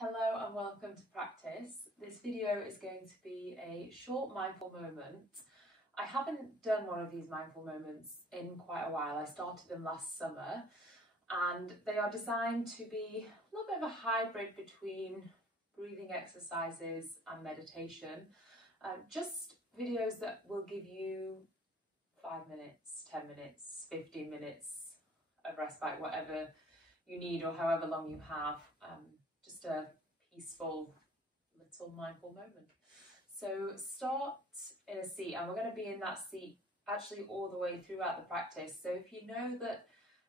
Hello and welcome to practice. This video is going to be a short mindful moment. I haven't done one of these mindful moments in quite a while. I started them last summer and they are designed to be a little bit of a hybrid between breathing exercises and meditation. Just videos that will give you 5 minutes, 10 minutes, 15 minutes of respite, whatever you need or however long you have. Just a peaceful little mindful moment. So start in a seat, and we're going to be in that seat actually all the way throughout the practice. So if you know that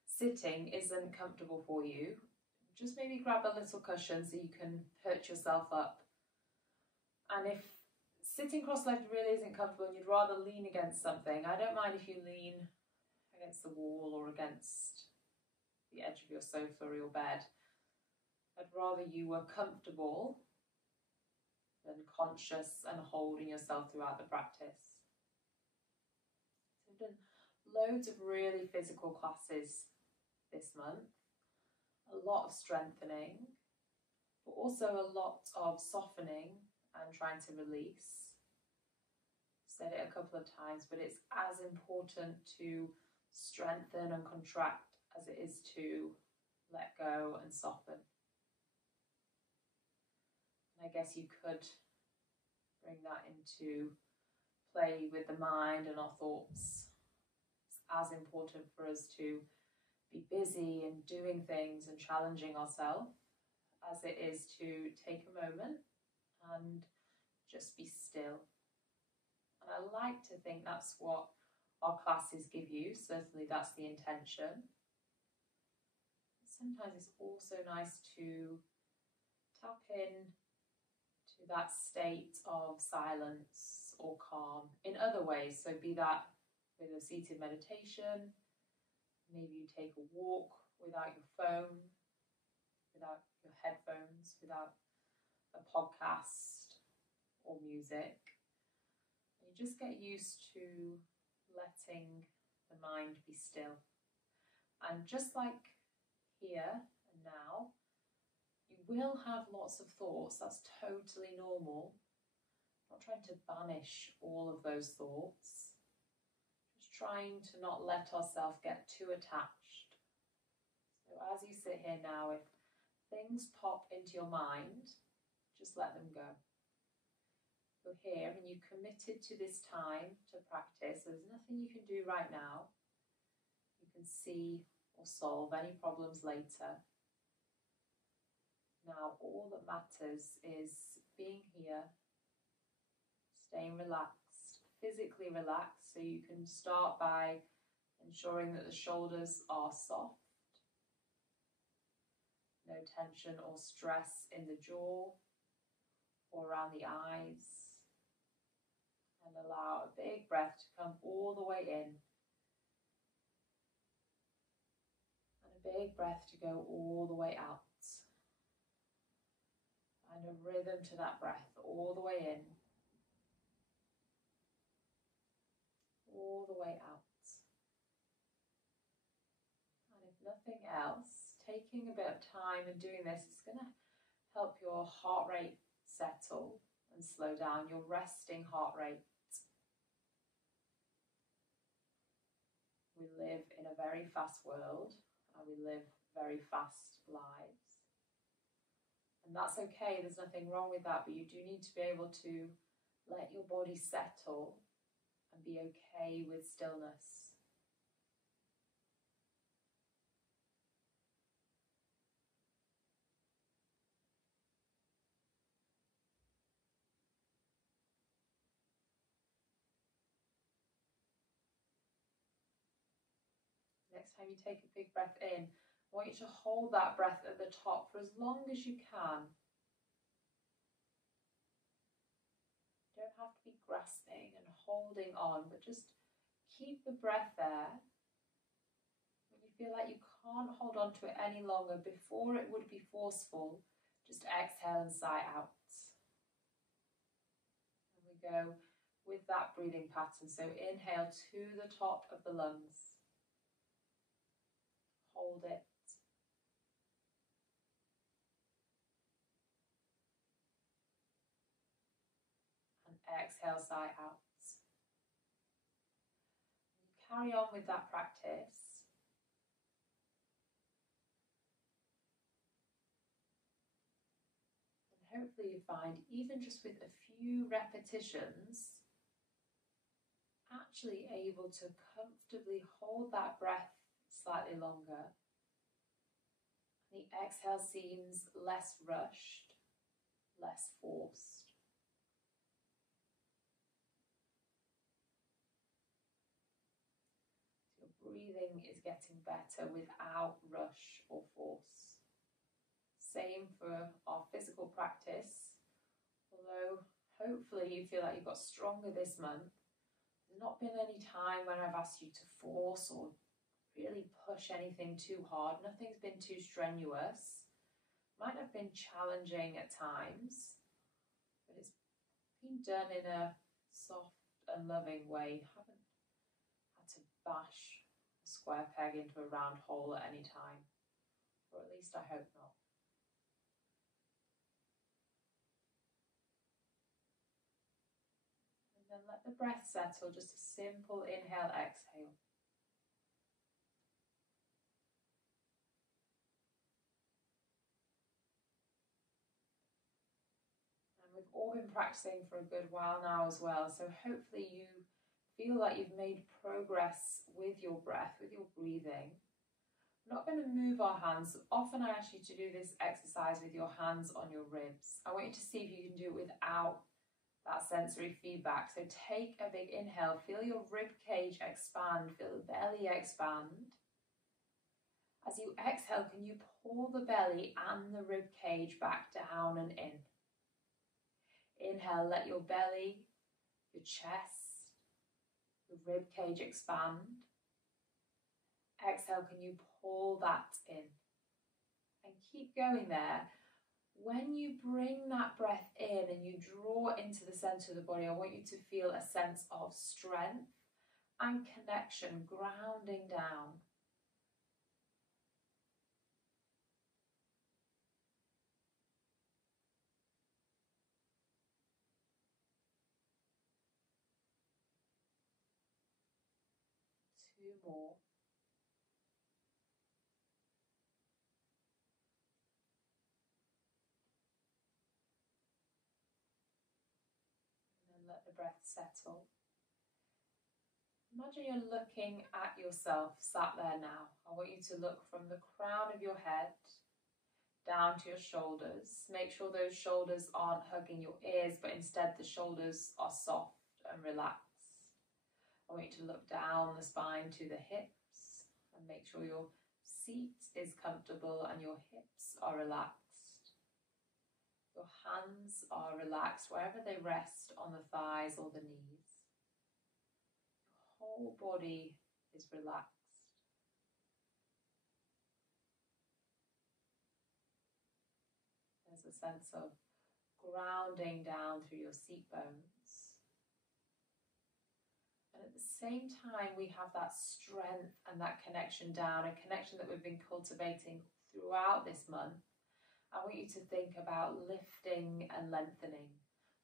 sitting isn't comfortable for you, just maybe grab a little cushion so you can perch yourself up. And if sitting cross-legged really isn't comfortable and you'd rather lean against something, I don't mind if you lean against the wall or against the edge of your sofa or your bed. I'd rather you were comfortable than conscious and holding yourself throughout the practice. So I've done loads of really physical classes this month, a lot of strengthening, but also a lot of softening and trying to release. I've said it a couple of times, but it's as important to strengthen and contract as it is to let go and soften. I guess you could bring that into play with the mind and our thoughts. It's as important for us to be busy and doing things and challenging ourselves as it is to take a moment and just be still. And I like to think that's what our classes give you. Certainly that's the intention. Sometimes it's also nice to tap in to that state of silence or calm in other ways. So be that with a seated meditation, maybe you take a walk without your phone, without your headphones, without a podcast or music. You just get used to letting the mind be still. And just like here and now, you will have lots of thoughts. That's totally normal. I'm not trying to banish all of those thoughts. Just trying to not let ourselves get too attached. So as you sit here now, if things pop into your mind, just let them go. You're here and you committed to this time to practice. There's nothing you can do right now. You can see or solve any problems later. Now all that matters is being here, staying relaxed, physically relaxed, so you can start by ensuring that the shoulders are soft, no tension or stress in the jaw or around the eyes, and allow a big breath to come all the way in and a big breath to go all the way out. And a rhythm to that breath all the way in, all the way out. And if nothing else, taking a bit of time and doing this is going to help your heart rate settle and slow down, your resting heart rate. We live in a very fast world and we live very fast lives. And that's okay, there's nothing wrong with that, but you do need to be able to let your body settle and be okay with stillness. Next time you take a big breath in, I want you to hold that breath at the top for as long as you can. You don't have to be grasping and holding on, but just keep the breath there. When you feel like you can't hold on to it any longer before it would be forceful, just exhale and sigh out. And we go with that breathing pattern. So inhale to the top of the lungs. Hold it. exhale, sigh out. Carry on with that practice. And hopefully you find, even just with a few repetitions, actually able to comfortably hold that breath slightly longer. The exhale seems less rushed, less forced. Your breathing is getting better without rush or force. Same for our physical practice, although hopefully you feel like you've got stronger this month. There's not been any time when I've asked you to force or really push anything too hard. Nothing's been too strenuous. Might have been challenging at times, but it's been done in a soft and loving way. Haven't had to bash a square peg into a round hole at any time, or at least I hope not. And then let the breath settle, just a simple inhale, exhale. We've all been practicing for a good while now as well, so hopefully you feel like you've made progress with your breath, with your breathing. We're not going to move our hands. Often I ask you to do this exercise with your hands on your ribs. I want you to see if you can do it without that sensory feedback. So take a big inhale, feel your rib cage expand, feel the belly expand. As you exhale, can you pull the belly and the rib cage back down and in? Inhale, let your belly, your chest, your rib cage expand. Exhale, can you pull that in? And keep going there. When you bring that breath in and you draw into the center of the body, I want you to feel a sense of strength and connection, grounding down. Two more. And then let the breath settle. Imagine you're looking at yourself sat there now. I want you to look from the crown of your head down to your shoulders. Make sure those shoulders aren't hugging your ears, but instead the shoulders are soft and relaxed. I want you to look down the spine to the hips and make sure your seat is comfortable and your hips are relaxed. Your hands are relaxed wherever they rest on the thighs or the knees. Whole body is relaxed. There's a sense of grounding down through your seat bones. And at the same time, we have that strength and that connection down, a connection that we've been cultivating throughout this month. I want you to think about lifting and lengthening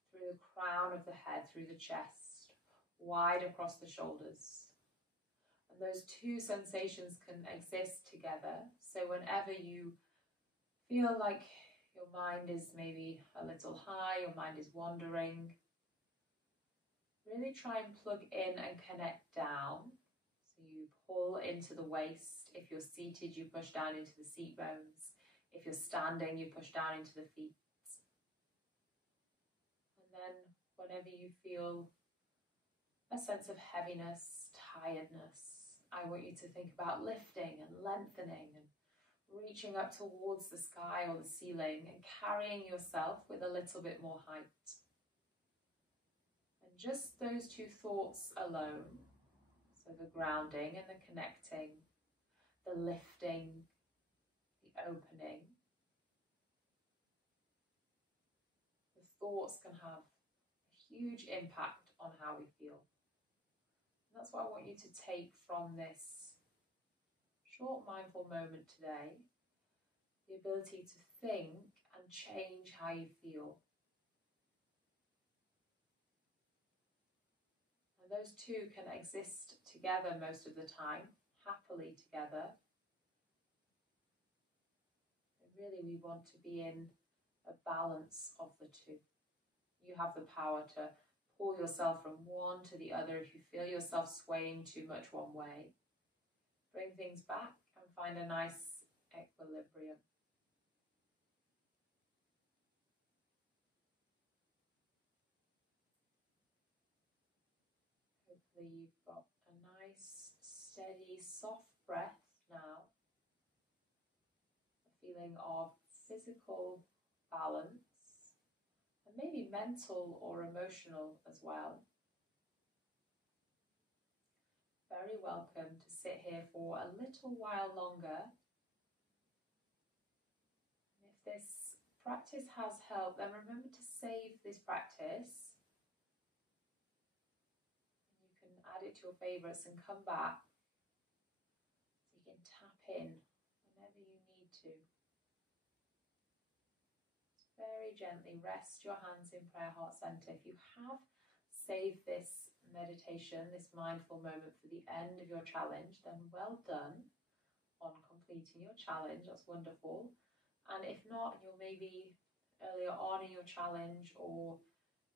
through the crown of the head, through the chest, wide across the shoulders. And those two sensations can exist together. So whenever you feel like your mind is maybe a little high, your mind is wandering, really try and plug in and connect down. So you pull into the waist. If you're seated, you push down into the seat bones. If you're standing, you push down into the feet. And then whenever you feel a sense of heaviness, tiredness, I want you to think about lifting and lengthening and reaching up towards the sky or the ceiling and carrying yourself with a little bit more height. And just those two thoughts alone, so the grounding and the connecting, the lifting, the opening, the thoughts can have a huge impact on how we feel. And that's what I want you to take from this short mindful moment today, the ability to think and change how you feel. And those two can exist together most of the time, happily together. And really, we want to be in a balance of the two. You have the power to pull yourself from one to the other if you feel yourself swaying too much one way. Bring things back and find a nice equilibrium. Hopefully you've got a nice, steady, soft breath now. A feeling of physical balance and maybe mental or emotional as well. Very welcome to sit here for a little while longer. And if this practice has helped, then remember to save this practice. And you can add it to your favourites and come back so you can tap in whenever you need to. Just very gently rest your hands in Prayer Heart Centre. If you have saved this meditation, this mindful moment for the end of your challenge, then well done on completing your challenge. That's wonderful. And if not, you're maybe earlier on in your challenge, or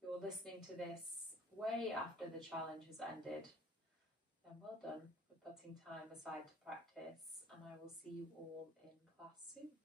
you're listening to this way after the challenge has ended, then well done for putting time aside to practice, and I will see you all in class soon.